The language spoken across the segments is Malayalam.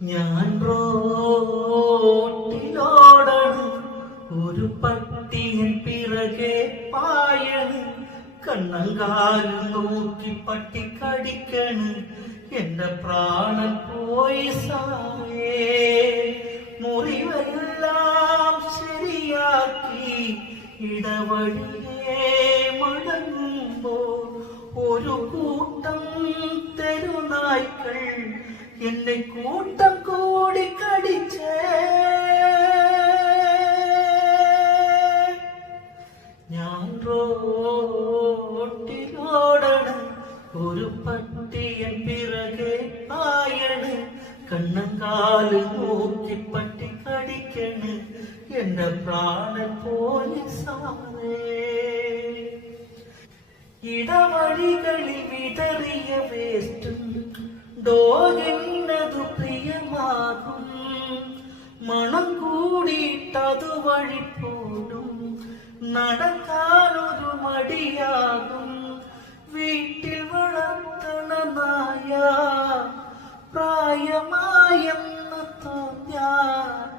ഞാൻ റോട്ടിലോടണ്, ഒരു പട്ടിയൻ പിറകെ പായണ്, കണ്ണങ്കാലും നോക്കി പട്ടി കടിക്കണ്, എന്റെ പ്രാണൻ പോയി സായേ. മുറിവെല്ലാം ശരിയാക്കി ഇടവഴിയെ മടങ്ങുമ്പോൾ ഒരു കൂട്ടം തെരുനായ്ക്കൾ എന്നെ കൂട്ടം കൂടി കടിച്ചേ. ഞാൻ റോട്ടിലോടണ്, ഒരു പട്ടിയൻ പിറകെ ആയണ്, കണ്ണങ്കാല് നോക്കി പട്ടി കടിക്കണ്, എന്റെ പ്രാണൻ പോയി സാറേ. ഇടവഴികളിൽ വിതറിയ വേസ്റ്റും ഡോഗിനതു പ്രിയമാകും, മണം കൂടിയിട്ടതു വഴി പോലും നടക്കാനൊരു മടിയാകും. വീട്ടിൽ വളർത്തണ നായ പ്രായമായെന്ന് തോന്നിയാൽ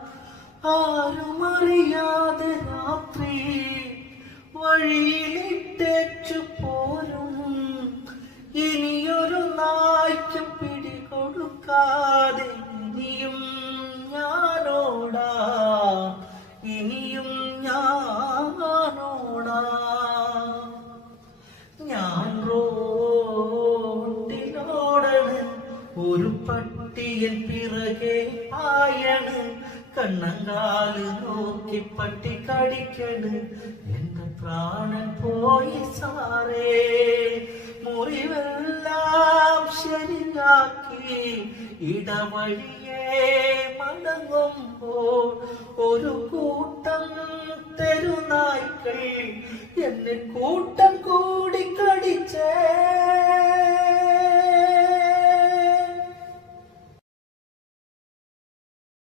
ആരുമറിയാതെ രാത്രി വഴിയിലിട്ടേച്ചു പോരും. ഇനിയൊരു നായ്ക്കും പിടികൊടുക്കാതെ ഇനിയും ഞാനോടാ, ഇനിയും ഞാനോടാ. ഞാൻ റോട്ടിലോടണ്, ഒരു പട്ടിയൻ പിറകെ പായണ്, കണ്ണങ്കാല് നോക്കി പട്ടി കടിക്കണ്, എന്റെ പ്രാണൻ പോയി സാറേ. മുറിവെല്ലാം ശരിയാക്കി ഇടവഴിയെ മടങ്ങുമ്പോൾ ഒരു കൂട്ടം തെരുനായ്ക്കൾ എന്നെ കൂട്ടം കൂടി കടിച്ചേ.